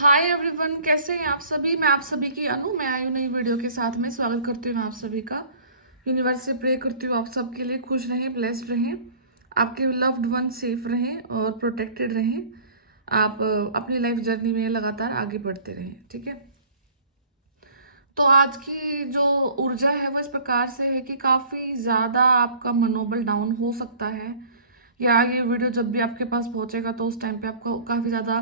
Hi everyone, कैसे हैं आप सभी। मैं आप सभी की अनु, मैं आई हूँ नई वीडियो के साथ में। स्वागत करती हूँ मैं आप सभी का। यूनिवर्स से प्रे करती हूँ आप सबके लिए खुश रहें, ब्लेस्ड रहें, आपके लव्ड वन सेफ रहें और प्रोटेक्टेड रहें। आप अपनी लाइफ जर्नी में लगातार आगे बढ़ते रहें, ठीक है। तो आज की जो ऊर्जा है वो इस प्रकार से है कि काफ़ी ज़्यादा आपका मनोबल डाउन हो सकता है, या ये वीडियो जब भी आपके पास पहुंचेगा तो उस टाइम पे आपको काफ़ी ज़्यादा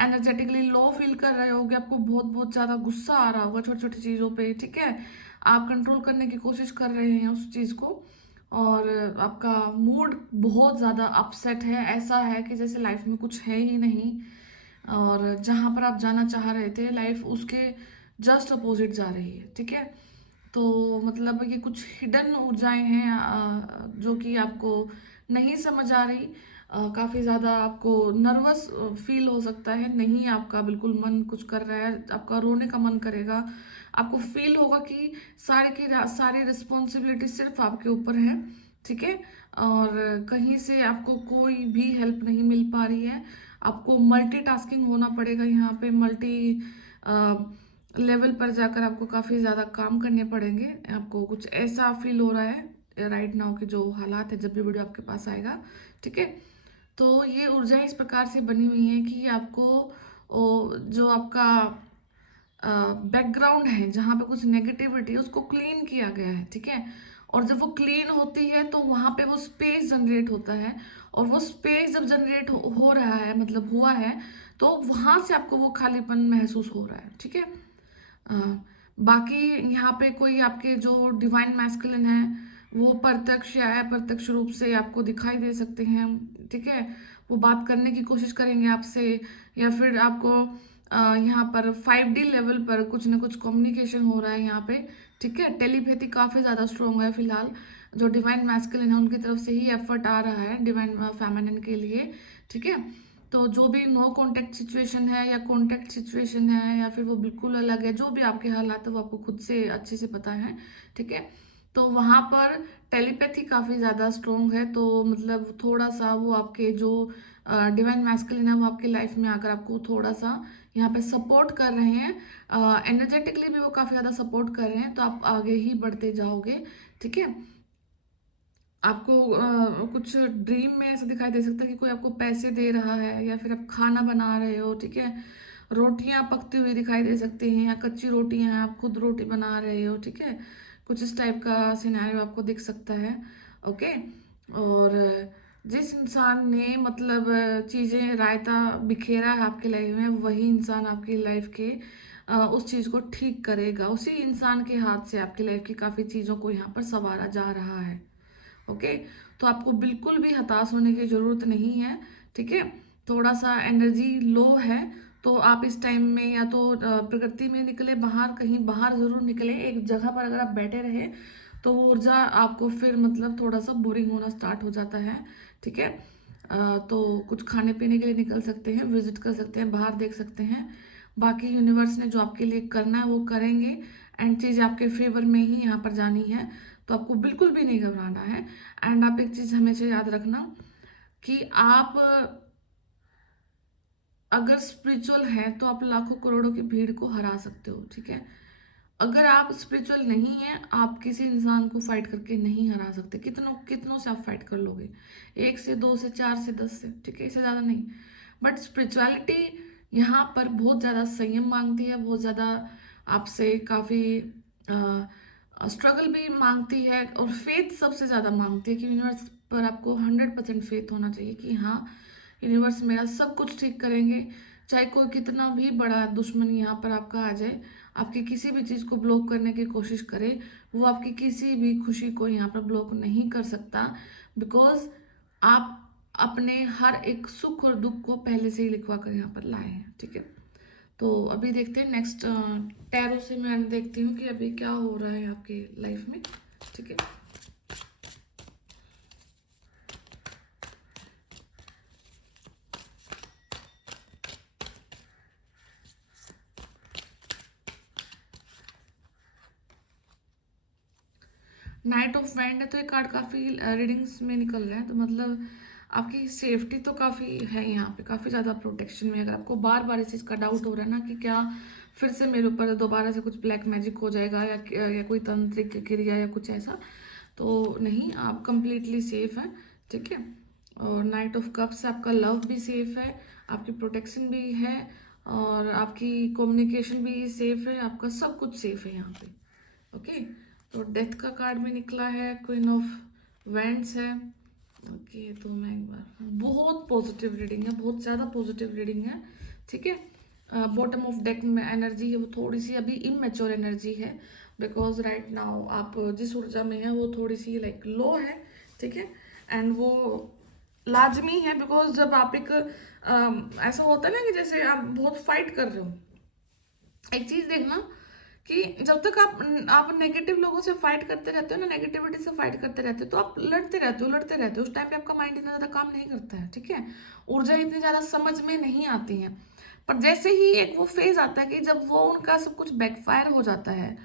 एनर्जेटिकली लो फील कर रहे होगे। आपको बहुत बहुत ज़्यादा गुस्सा आ रहा होगा छोटी छोटी चीज़ों पे, ठीक है। आप कंट्रोल करने की कोशिश कर रहे हैं उस चीज़ को, और आपका मूड बहुत ज़्यादा अपसेट है। ऐसा है कि जैसे लाइफ में कुछ है ही नहीं, और जहाँ पर आप जाना चाह रहे थे लाइफ उसके जस्ट अपोजिट जा रही है, ठीक है। तो मतलब ये कुछ हिडन ऊर्जाएं हैं जो कि आपको नहीं समझ आ रही। काफ़ी ज़्यादा आपको नर्वस फील हो सकता है, नहीं आपका बिल्कुल मन कुछ कर रहा है, आपका रोने का मन करेगा। आपको फील होगा कि सारी रिस्पॉन्सिबिलिटी सिर्फ आपके ऊपर है, ठीक है। और कहीं से आपको कोई भी हेल्प नहीं मिल पा रही है। आपको मल्टीटास्किंग होना पड़ेगा यहाँ पे, मल्टी लेवल पर जाकर आपको काफ़ी ज़्यादा काम करने पड़ेंगे। आपको कुछ ऐसा फील हो रहा है राइट नाउ के जो हालात है, जब भी वीडियो आपके पास आएगा, ठीक है। तो ये ऊर्जा इस प्रकार से बनी हुई है कि आपको जो आपका बैकग्राउंड है, जहाँ पे कुछ नेगेटिविटी है उसको क्लीन किया गया है, ठीक है। और जब वो क्लीन होती है तो वहाँ पे वो स्पेस जनरेट होता है, और वो स्पेस जब जनरेट हो रहा है, मतलब हुआ है, तो वहाँ से आपको वो खालीपन महसूस हो रहा है, ठीक है। अ, बाकी यहाँ पे कोई आपके जो डिवाइन मैस्कुलिन है वो प्रत्यक्ष या अप्रत्यक्ष रूप से आपको दिखाई दे सकते हैं, ठीक है। वो बात करने की कोशिश करेंगे आपसे, या फिर आपको यहाँ पर 5D लेवल पर कुछ ना कुछ कम्युनिकेशन हो रहा है यहाँ पे, ठीक है। टेलीपैथी काफ़ी ज़्यादा स्ट्रॉन्ग है फिलहाल। जो डिवाइन मैस्कुलिन है उनकी तरफ से ही एफर्ट आ रहा है डिवाइन फेमिनिन के लिए, ठीक है। तो जो भी नो कांटेक्ट सिचुएशन है या कांटेक्ट सिचुएशन है, या फिर वो बिल्कुल अलग है, जो भी आपके हालात है वो आपको खुद से अच्छे से पता है, ठीक है। तो वहाँ पर टेलीपैथी काफ़ी ज़्यादा स्ट्रोंग है। तो मतलब थोड़ा सा वो आपके जो डिवाइन मैस्कुलिन है वो आपकी लाइफ में आकर आपको थोड़ा सा यहाँ पे सपोर्ट कर रहे हैं। एनर्जेटिकली भी वो काफ़ी ज़्यादा सपोर्ट कर रहे हैं, तो आप आगे ही बढ़ते जाओगे, ठीक है। आपको कुछ ड्रीम में ऐसा दिखाई दे सकता है कि कोई आपको पैसे दे रहा है, या फिर आप खाना बना रहे हो, ठीक है। रोटियां पकती हुई दिखाई दे सकती हैं, या कच्ची रोटियां हैं, आप खुद रोटी बना रहे हो, ठीक है। कुछ इस टाइप का सिनेरियो आपको दिख सकता है, ओके। और जिस इंसान ने मतलब चीज़ें रायता बिखेरा है आपकी लाइफ में, वही इंसान आपकी लाइफ के उस चीज़ को ठीक करेगा। उसी इंसान के हाथ से आपकी लाइफ की काफ़ी चीज़ों को यहाँ पर संवारा जा रहा है, ओके। तो आपको बिल्कुल भी हताश होने की जरूरत नहीं है, ठीक है। थोड़ा सा एनर्जी लो है, तो आप इस टाइम में या तो प्रकृति में निकले, बाहर कहीं बाहर जरूर निकले। एक जगह पर अगर आप बैठे रहे तो वो ऊर्जा आपको फिर मतलब थोड़ा सा बोरिंग होना स्टार्ट हो जाता है, ठीक है। तो कुछ खाने पीने के लिए निकल सकते हैं, विजिट कर सकते हैं, बाहर देख सकते हैं। बाकी यूनिवर्स ने जो आपके लिए करना है वो करेंगे, एंड चीज़ आपके फेवर में ही यहाँ पर जानी है। तो आपको बिल्कुल भी नहीं घबराना है। एंड आप एक चीज़ हमेशा याद रखना कि आप अगर स्पिरिचुअल हैं तो आप लाखों करोड़ों की भीड़ को हरा सकते हो, ठीक है। अगर आप स्पिरिचुअल नहीं हैं, आप किसी इंसान को फाइट करके नहीं हरा सकते। कितनों कितनों से आप फाइट कर लोगे, एक से, दो से, चार से, 10 से, ठीक है, इससे ज़्यादा नहीं। बट स्पिरिचुअलिटी यहाँ पर बहुत ज़्यादा संयम मांगती है, बहुत ज़्यादा आपसे काफ़ी स्ट्रगल भी मांगती है, और फेथ सबसे ज़्यादा मांगती है कि यूनिवर्स पर आपको 100% फेथ होना चाहिए कि हाँ, यूनिवर्स मेरा सब कुछ ठीक करेंगे। चाहे कोई कितना भी बड़ा दुश्मन यहाँ पर आपका आ जाए, आपकी किसी भी चीज़ को ब्लॉक करने की कोशिश करे, वो आपकी किसी भी खुशी को यहाँ पर ब्लॉक नहीं कर सकता। बिकॉज आप अपने हर एक सुख और दुख को पहले से ही लिखवा कर यहाँ पर लाए हैं, ठीक है। तो अभी देखते हैं नेक्स्ट टैरो से मैं देखती हूँ कि अभी क्या हो रहा है आपके लाइफ में, ठीक है। नाइट ऑफ वैंड है, तो ये कार्ड काफ़ी रीडिंग्स में निकल रहा है। तो मतलब आपकी सेफ्टी तो काफ़ी है यहाँ पे, काफ़ी ज़्यादा प्रोटेक्शन में। अगर आपको बार बार इस चीज़ का डाउट हो रहा है ना कि क्या फिर से मेरे ऊपर दोबारा से कुछ ब्लैक मैजिक हो जाएगा या कोई तांत्रिक क्रिया या कुछ ऐसा, तो नहीं, आप कंप्लीटली सेफ हैं, ठीक है। और नाइट ऑफ कप्स से आपका लव भी सेफ है, आपकी प्रोटेक्शन भी है, और आपकी कम्युनिकेशन भी सेफ है, आपका सब कुछ सेफ है यहाँ पे। ओके, तो डेथ का कार्ड भी निकला है, क्वीन ऑफ वैंड्स है। ओके, तो मैं एक बार, बहुत पॉजिटिव रीडिंग है, बहुत ज़्यादा पॉजिटिव रीडिंग है, ठीक है। बॉटम ऑफ डेक में एनर्जी है वो थोड़ी सी अभी इमेच्योर एनर्जी है, बिकॉज राइट नाउ आप जिस ऊर्जा में है वो थोड़ी सी लाइक लो है, ठीक है। एंड वो लाजमी है, बिकॉज जब आप एक ऐसा होता है ना कि जैसे आप बहुत फाइट कर रहे हो, एक चीज देखना कि जब तक आप नेगेटिव लोगों से फाइट करते रहते हो ना, नेगेटिविटी से फाइट करते रहते हो, तो आप लड़ते रहते हो, उस टाइम पे आपका माइंड इतना ज्यादा काम नहीं करता है, ठीक है। ऊर्जा इतनी ज्यादा समझ में नहीं आती है। पर जैसे ही एक वो फेज आता है कि जब वो उनका सब कुछ बैकफायर हो जाता है,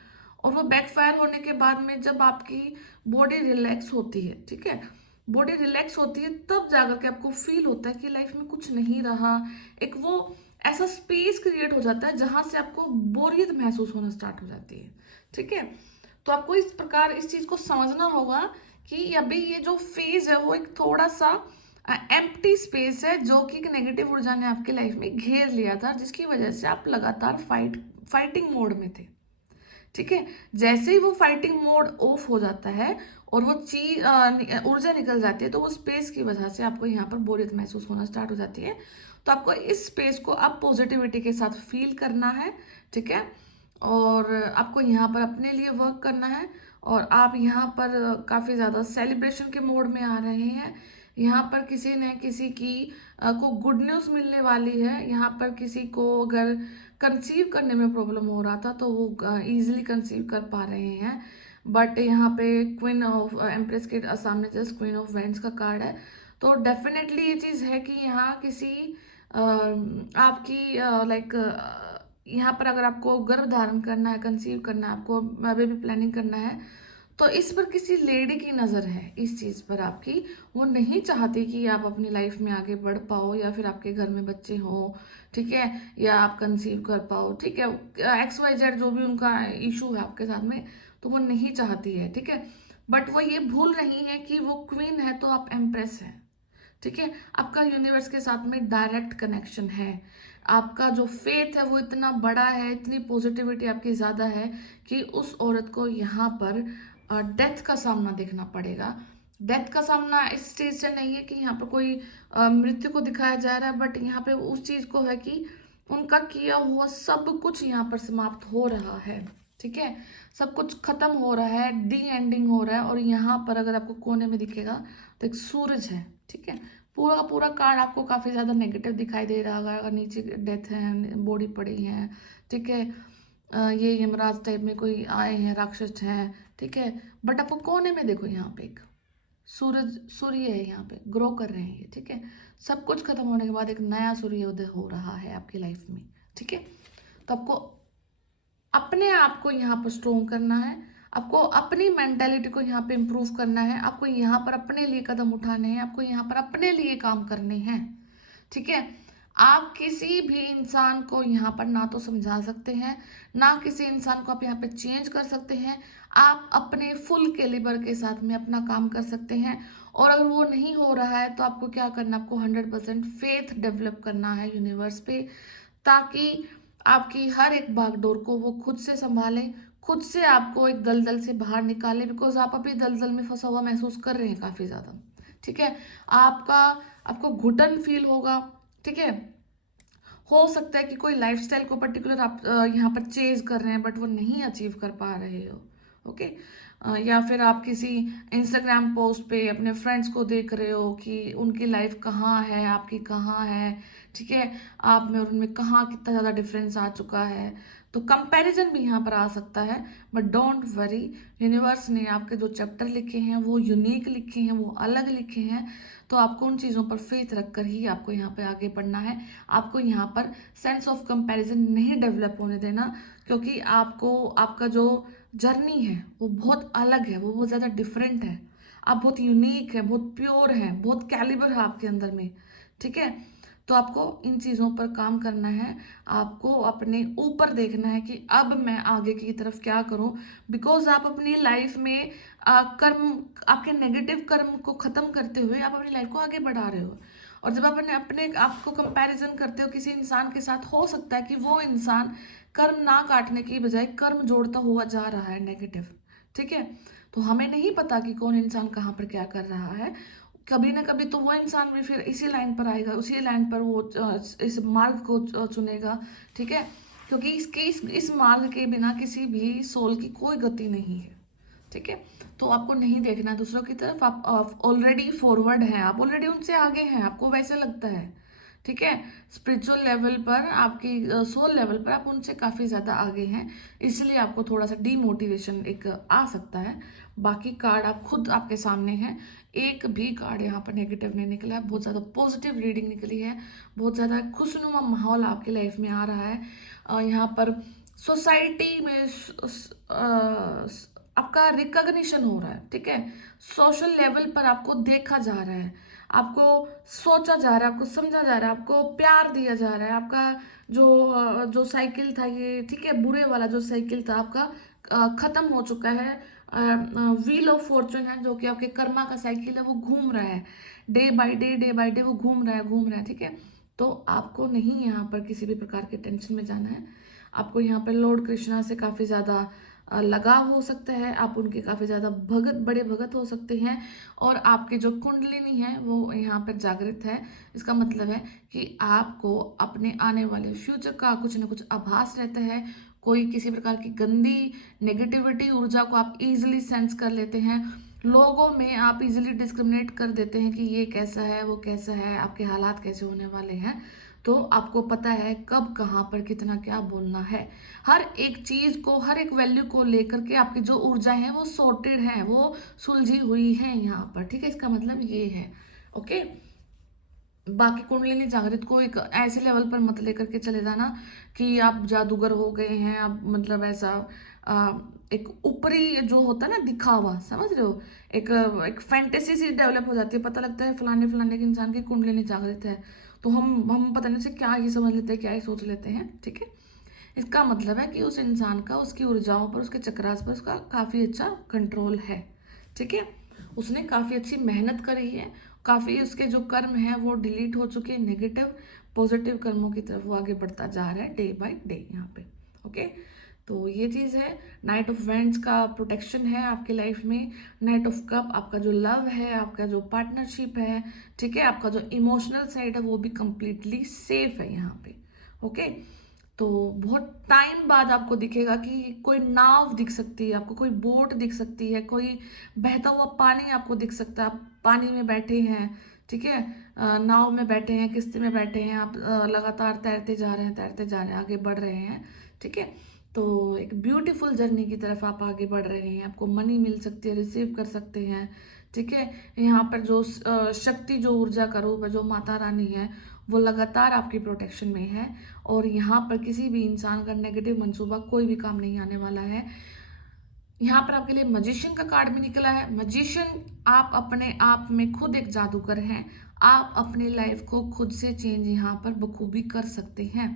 और वो बैकफायर होने के बाद में जब आपकी बॉडी रिलैक्स होती है, ठीक है, बॉडी रिलैक्स होती है, तब जाकर के आपको फील होता है कि लाइफ में कुछ नहीं रहा। एक वो ऐसा स्पेस क्रिएट हो जाता है जहां से आपको बोरियत महसूस होना स्टार्ट हो जाती है, ठीक है। तो आपको इस प्रकार इस चीज को समझना होगा कि अभी ये जो फेज है वो एक थोड़ा सा एम्प्टी स्पेस है, जो कि एक नेगेटिव ऊर्जा ने आपकी लाइफ में घेर लिया था, जिसकी वजह से आप लगातार फाइटिंग मोड में थे, ठीक है। जैसे ही वो फाइटिंग मोड ऑफ हो जाता है और वो चीज ऊर्जा निकल जाती है, तो वो स्पेस की वजह से आपको यहाँ पर बोरियत महसूस होना स्टार्ट हो जाती है। तो आपको इस स्पेस को अब पॉजिटिविटी के साथ फील करना है, ठीक है। और आपको यहाँ पर अपने लिए वर्क करना है, और आप यहाँ पर काफ़ी ज़्यादा सेलिब्रेशन के मोड में आ रहे हैं। यहाँ पर किसी ने किसी की को गुड न्यूज़ मिलने वाली है। यहाँ पर किसी को अगर कंसीव करने में प्रॉब्लम हो रहा था तो वो इजीली कंसीव कर पा रहे हैं। बट यहाँ पे क्वीन ऑफ एम्प्रेस के सामने जस्ट क्वीन ऑफ वेंड्स का कार्ड है, तो डेफिनेटली ये चीज़ है कि यहाँ किसी आपकी लाइक यहाँ पर अगर आपको गर्भ धारण करना है, कंसीव करना है, आपको बेबी प्लानिंग करना है, तो इस पर किसी लेडी की नज़र है इस चीज़ पर आपकी। वो नहीं चाहती कि आप अपनी लाइफ में आगे बढ़ पाओ, या फिर आपके घर में बच्चे हों, ठीक है, या आप कंसीव कर पाओ, ठीक है, XYZ जो भी उनका इशू है आपके साथ में, तो वो नहीं चाहती है, ठीक है। बट वो ये भूल रही है कि वो क्वीन है तो आप एम्प्रेस है, ठीक है। आपका यूनिवर्स के साथ में डायरेक्ट कनेक्शन है, आपका जो फेथ है वो इतना बड़ा है, इतनी पॉजिटिविटी आपकी ज़्यादा है कि उस औरत को यहाँ पर डेथ का सामना देखना पड़ेगा। डेथ का सामना इस चीज़ से नहीं है कि यहाँ पर कोई मृत्यु को दिखाया जा रहा है, बट यहाँ पे उस चीज़ को है कि उनका किया हुआ सब कुछ यहाँ पर समाप्त हो रहा है, ठीक है। सब कुछ खत्म हो रहा है, डी एंडिंग हो रहा है। और यहाँ पर अगर आपको कोने में दिखेगा तो एक सूरज है, ठीक है। पूरा का पूरा कार्ड आपको काफ़ी ज़्यादा नेगेटिव दिखाई दे रहा होगा, अगर नीचे डेथ है, बॉडी पड़ी है, ठीक है। ये यमराज टाइप में कोई आए हैं, राक्षस हैं, ठीक है। बट आपको कोने में देखो, यहाँ पे एक सूर्य है, यहाँ पे ग्रो कर रहे हैं ये, ठीक है। सब कुछ खत्म होने के बाद एक नया सूर्योदय हो रहा है आपकी लाइफ में, ठीक है। तो आपको अपने आप को यहाँ पर स्ट्रोंग करना है, आपको अपनी मेंटेलिटी को यहाँ पे इम्प्रूव करना है, आपको यहाँ पर अपने लिए कदम उठाने हैं, आपको यहाँ पर अपने लिए काम करने हैं, ठीक है। आप किसी भी इंसान को यहाँ पर ना तो समझा सकते हैं, ना किसी इंसान को आप यहाँ पे चेंज कर सकते हैं। आप अपने फुल कैलिबर के साथ में अपना काम कर सकते हैं। और अगर वो नहीं हो रहा है तो आपको क्या करना, आपको 100% फेथ डेवलप करना है यूनिवर्स पे, ताकि आपकी हर एक भागदौड़ को वो खुद से संभाले, खुद से आपको एक दलदल से बाहर निकाले। बिकॉज आप अभी दलदल में फंसा हुआ महसूस कर रहे हैं काफ़ी ज़्यादा, ठीक है। आपको घुटन फील होगा, ठीक है। हो सकता है कि कोई लाइफस्टाइल को पर्टिकुलर आप यहाँ पर चेज कर रहे हैं, बट वो नहीं अचीव कर पा रहे हो, ओके। या फिर आप किसी इंस्टाग्राम पोस्ट पे अपने फ्रेंड्स को देख रहे हो कि उनकी लाइफ कहाँ है, आपकी कहाँ है, ठीक है। आप में और उनमें कहाँ कितना ज़्यादा डिफरेंस आ चुका है, तो कंपैरिजन भी यहाँ पर आ सकता है। बट डोंट वरी, यूनिवर्स ने आपके जो चैप्टर लिखे हैं वो यूनिक लिखे हैं, वो अलग लिखे हैं। तो आपको उन चीज़ों पर फेथ रखकर ही आपको यहाँ पे आगे बढ़ना है। आपको यहाँ पर सेंस ऑफ कंपैरिजन नहीं डेवलप होने देना, क्योंकि आपको आपका जो जर्नी है वो बहुत अलग है, वो बहुत ज़्यादा डिफरेंट है। आप बहुत यूनिक है, बहुत प्योर है, बहुत कैलिबर है आपके अंदर में, ठीक है। तो आपको इन चीज़ों पर काम करना है, आपको अपने ऊपर देखना है कि अब मैं आगे की तरफ क्या करूं, बिकॉज आप अपनी लाइफ में कर्म, आपके नेगेटिव कर्म को ख़त्म करते हुए आप अपनी लाइफ को आगे बढ़ा रहे हो। और जब आप अपने अपने आपको कंपैरिजन करते हो किसी इंसान के साथ, हो सकता है कि वो इंसान कर्म ना काटने की बजाय कर्म जोड़ता हुआ जा रहा है नेगेटिव, ठीक है। तो हमें नहीं पता कि कौन इंसान कहाँ पर क्या कर रहा है, कभी ना कभी तो वो इंसान भी फिर इसी लाइन पर आएगा, उसी लाइन पर वो इस मार्ग को चुनेगा, ठीक है। क्योंकि इस मार्ग के बिना किसी भी सोल की कोई गति नहीं है, ठीक है। तो आपको नहीं देखना है दूसरों की तरफ, आप ऑलरेडी फॉरवर्ड हैं, आप ऑलरेडी उनसे आगे हैं, आपको वैसे लगता है, ठीक है। स्पिरिचुअल लेवल पर, आपकी सोल लेवल पर आप उनसे काफ़ी ज़्यादा आगे हैं, इसलिए आपको थोड़ा सा डीमोटिवेशन एक आ सकता है। बाकी कार्ड आप खुद आपके सामने हैं, एक भी कार्ड यहाँ पर नेगेटिव नहीं निकला है, बहुत ज़्यादा पॉजिटिव रीडिंग निकली है, बहुत ज़्यादा खुशनुमा माहौल आपकी लाइफ में आ रहा है। यहाँ पर सोसाइटी में आपका रिकॉग्निशन हो रहा है, ठीक है। सोशल लेवल पर आपको देखा जा रहा है, आपको सोचा जा रहा है, आपको समझा जा रहा है, आपको प्यार दिया जा रहा है। आपका जो साइकिल था ये, ठीक है, बुरे वाला जो साइकिल था आपका खत्म हो चुका है। व्हील ऑफ फॉर्चून है जो कि आपके कर्मा का साइकिल है, वो घूम रहा है डे बाय डे वो घूम रहा है, ठीक है। तो आपको नहीं यहाँ पर किसी भी प्रकार के टेंशन में जाना है। आपको यहाँ पर लॉर्ड कृष्णा से काफ़ी ज़्यादा लगाव हो सकता है, आप उनके काफ़ी ज़्यादा बड़े भगत हो सकते हैं, और आपकी जो कुंडलिनी है वो यहाँ पर जागृत है। इसका मतलब है कि आपको अपने आने वाले फ्यूचर का कुछ ना कुछ आभास रहता है, कोई किसी प्रकार की गंदी नेगेटिविटी ऊर्जा को आप इजीली सेंस कर लेते हैं, लोगों में आप इजीली डिस्क्रिमिनेट कर देते हैं कि ये कैसा है, वो कैसा है, आपके हालात कैसे होने वाले हैं। तो आपको पता है कब कहाँ पर कितना क्या बोलना है, हर एक चीज़ को, हर एक वैल्यू को लेकर के आपकी जो ऊर्जा है वो सॉर्टेड है, वो सुलझी हुई है यहाँ पर, ठीक है। इसका मतलब ये है, ओके। बाकी कुंडलिनी जागृत को एक ऐसे लेवल पर मत लेकर के चले जाना कि आप जादूगर हो गए हैं, आप मतलब ऐसा एक ऊपरी जो होता है ना दिखावा, समझ रहे हो, एक एक फैंटेसी सी डेवलप हो जाती है, पता लगता है फलाने फलाने के इंसान की कुंडलिनी जागृत है, तो हम पता नहीं से क्या ही समझ लेते हैं, क्या ही सोच लेते हैं, ठीक है। इसका मतलब है कि उस इंसान का, उसकी ऊर्जाओं पर, उसके चक्रास पर उसका काफ़ी अच्छा कंट्रोल है, ठीक है। उसने काफ़ी अच्छी मेहनत करी है, काफ़ी उसके जो कर्म हैं वो डिलीट हो चुके हैं, नेगेटिव पॉजिटिव कर्मों की तरफ वो आगे बढ़ता जा रहा है डे बाय डे यहाँ पे, ओके। तो ये चीज़ है, नाइट ऑफ वेंड्स का प्रोटेक्शन है आपके लाइफ में, नाइट ऑफ कप आपका जो लव है, आपका जो पार्टनरशिप है, ठीक है, आपका जो इमोशनल साइड है वो भी कंप्लीटली सेफ है यहाँ पे, ओके। तो बहुत टाइम बाद आपको दिखेगा कि कोई नाव दिख सकती है आपको, कोई बोट दिख सकती है, कोई बहता हुआ पानी आपको दिख सकता है, आप पानी में बैठे हैं, ठीक है, नाव में बैठे हैं, किश्ती में बैठे हैं, आप लगातार तैरते जा रहे हैं, तैरते जा रहे हैं, आगे बढ़ रहे हैं, ठीक है। तो एक ब्यूटीफुल जर्नी की तरफ आप आगे बढ़ रहे हैं, आपको मनी मिल सकती है, रिसीव कर सकते हैं, ठीक है। यहाँ पर जो शक्ति, जो ऊर्जा का रूप है, जो माता रानी है, वो लगातार आपकी प्रोटेक्शन में है, और यहाँ पर किसी भी इंसान का नेगेटिव मंसूबा कोई भी काम नहीं आने वाला है। यहाँ पर आपके लिए मजिशियन का कार्ड भी निकला है। मजिशियन, आप अपने आप में खुद एक जादूगर हैं, आप अपनी लाइफ को खुद से चेंज यहाँ पर बखूबी कर सकते हैं,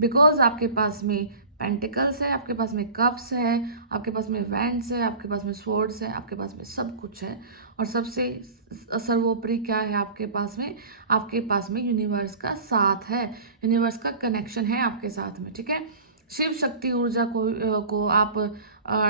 बिकॉज आपके पास में पेंटिकल्स है, आपके पास में कप्स है, आपके पास में वैंड्स है, आपके पास में स्वॉर्ड्स है, आपके पास में सब कुछ है, और सबसे सर्वोपरि क्या है आपके पास में यूनिवर्स का साथ है, यूनिवर्स का कनेक्शन है आपके साथ में, ठीक है। शिव शक्ति ऊर्जा को आप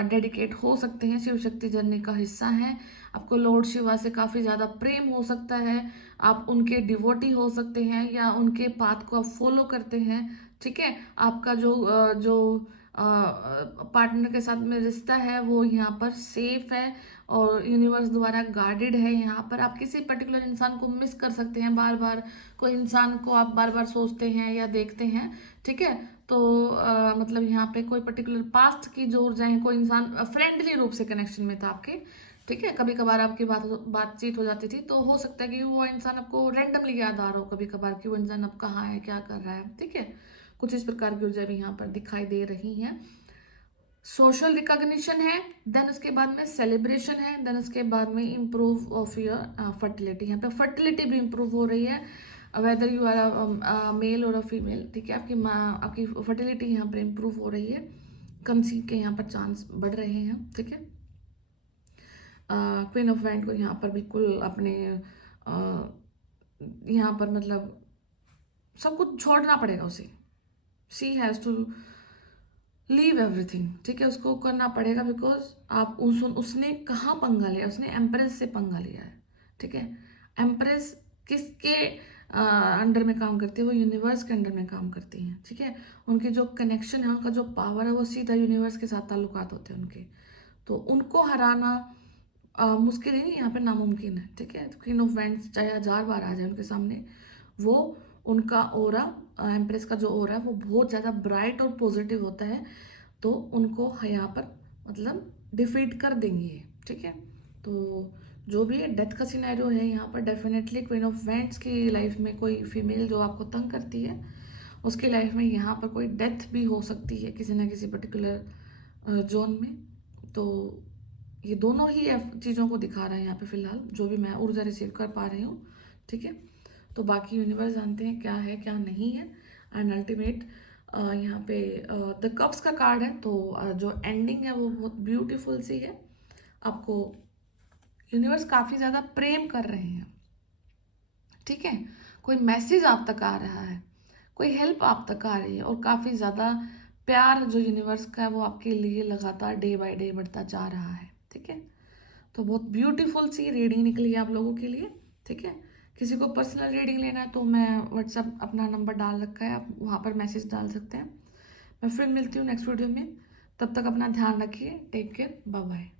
डेडिकेट हो सकते हैं, शिव शक्ति जर्नी का हिस्सा है, आपको लॉर्ड शिवा से काफ़ी ज़्यादा प्रेम हो सकता है, आप उनके डिवोटी हो सकते हैं, या उनके पाथ को आप फॉलो करते हैं, ठीक है। आपका जो पार्टनर के साथ में रिश्ता है वो यहाँ पर सेफ है, और यूनिवर्स द्वारा गार्डेड है। यहाँ पर आप किसी पर्टिकुलर इंसान को मिस कर सकते हैं, बार बार कोई इंसान को आप बार बार सोचते हैं या देखते हैं, ठीक है। तो मतलब यहाँ पे कोई पर्टिकुलर पास्ट की जो ऊर्जा है, कोई इंसान फ्रेंडली रूप से कनेक्शन में था आपके, ठीक है, कभी कभार आपकी बातचीत हो जाती थी, तो हो सकता है कि वो इंसान आपको रैंडमली याद आ रहा हो कभी कभार कि वो इंसान अब कहाँ है, क्या कर रहा है, ठीक है। कुछ इस प्रकार की ऊर्जा भी यहाँ पर दिखाई दे रही है। सोशल रिकॉग्निशन है, देन उसके बाद में सेलिब्रेशन है, देन उसके बाद में इम्प्रूव ऑफ योर फर्टिलिटी। यहाँ पे फर्टिलिटी भी इम्प्रूव हो रही है, वेदर यू आर मेल और अ फीमेल, ठीक है। आपकी फर्टिलिटी यहाँ पर इम्प्रूव हो रही है, कंसीव के यहाँ पर चांस बढ़ रहे हैं, ठीक है। क्वीन ऑफ वैंड को यहाँ पर बिल्कुल अपने यहाँ पर मतलब सब कुछ छोड़ना पड़ेगा उसे, she has to leave everything, ठीक है। उसको करना पड़ेगा, बिकॉज आप उसने कहाँ पंगा लिया, उसने एम्प्रेस से पंगा लिया है, ठीक है। एम्प्रेस किसके अंडर में काम करती है, वो यूनिवर्स के अंडर में काम करती हैं, ठीक है। उनके जो कनेक्शन है, उनका जो पावर है, वो सीधा यूनिवर्स के साथ ताल्लुकात होते हैं उनके। तो उनको हराना मुश्किल ही नहीं, यहाँ पे नामुमकिन है, ठीक है। क्वीन ऑफ वैंड्स चाहे 1000 बार आ जाए उनके सामने, वो उनका ओरा, एम्प्रेस का जो ओरा है वो बहुत ज़्यादा ब्राइट और पॉजिटिव होता है, तो उनको यहाँ पर मतलब डिफीट कर देंगे ये, ठीक है। तो जो भी डेथ का सिनेरियो है यहाँ पर, डेफिनेटली क्वीन ऑफ वैंड्स की लाइफ में कोई फीमेल जो आपको तंग करती है, उसकी लाइफ में यहाँ पर कोई डेथ भी हो सकती है किसी ना किसी पर्टिकुलर जोन में। तो ये दोनों ही चीज़ों को दिखा रहा है यहाँ पे फिलहाल, जो भी मैं ऊर्जा रिसीव कर पा रही हूँ, ठीक है। तो बाकी यूनिवर्स जानते हैं क्या है क्या नहीं है। एंड अल्टीमेट यहाँ पे द कप्स का कार्ड है, तो जो एंडिंग है वो बहुत ब्यूटीफुल सी है। आपको यूनिवर्स काफ़ी ज़्यादा प्रेम कर रहे हैं, ठीक है। कोई मैसेज आप तक आ रहा है, कोई हेल्प आप तक आ रही है, और काफ़ी ज़्यादा प्यार जो यूनिवर्स का है वो आपके लिए लगातार डे बाय डे बढ़ता जा रहा है, ठीक है। तो बहुत ब्यूटीफुल सी रीडिंग निकली है आप लोगों के लिए, ठीक है। किसी को पर्सनल रीडिंग लेना है तो मैं व्हाट्सएप अपना नंबर डाल रखा है, आप वहाँ पर मैसेज डाल सकते हैं। मैं फिर मिलती हूँ नेक्स्ट वीडियो में, तब तक अपना ध्यान रखिए, टेक केयर, बाय बाय।